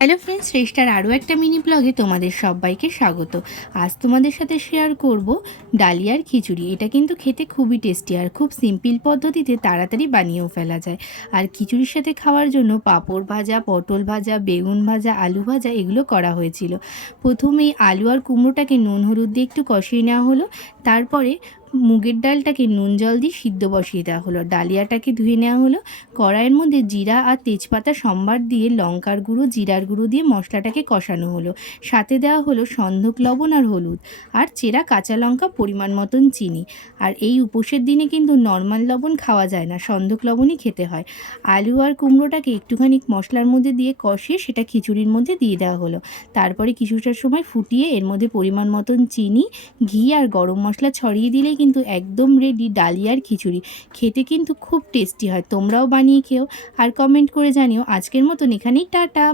Hello friends, রেস্টার আরও একটা mini ব্লগে তোমাদের সবাইকে স্বাগত। আজ তোমাদের সাথে শেয়ার করব ডালিয়ার খিচুড়ি। এটা কিন্তু খেতে খুবই টেস্টি আর খুব সিম্পল পদ্ধতিতে তাড়াতাড়ি বানিয়েও ফেলা যায়। আর খিচুড়ির সাথে খাওয়ার জন্য পাঁপড় ভাজা, পটল ভাজা, বেগুন ভাজা, আলু ভাজা এগুলো করা হয়েছিল। প্রথমেই আলু আর কুমড়োটাকে নুন হলুদ দিয়ে একটু কষিয়ে নেওয়া হলো। তারপরে মুগের ডালটাকে নুন জল দিয়ে সিদ্ধ বসিয়ে দেওয়া হলো। ডালিয়াটাকে ধুয়ে নেওয়া হলো। কড়াইয়ের মধ্যে জিরা আর তেজপাতা সম্বার দিয়ে লঙ্কার গুঁড়ো, জিরার গুঁড়ো দিয়ে মশলাটাকে কষানো হলো। সাথে দেওয়া হলো সন্ধক লবণ আর হলুদ আর চেরা কাঁচা লঙ্কা, পরিমাণ মতন চিনি। আর এই উপোসের দিনে কিন্তু নর্মাল লবণ খাওয়া যায় না, সন্ধক লবণই খেতে হয়। আলু আর কুমড়োটাকে একটুখানি মশলার মধ্যে দিয়ে কষিয়ে সেটা খিচুড়ির মধ্যে দিয়ে দেওয়া হলো। তারপরে কিছুটার সময় ফুটিয়ে এর মধ্যে পরিমাণ মতন চিনি, ঘি আর গরম মশলা ছড়িয়ে দিলেই কিন্তু একদম রেডি ডালিয়ার খিচুড়ি। খেতে কিন্তু খুব টেস্টি হয়। তোমরাও বানিয়ে খেও আর কমেন্ট করে জানিও। আজকের মতন এখানেই টাটা।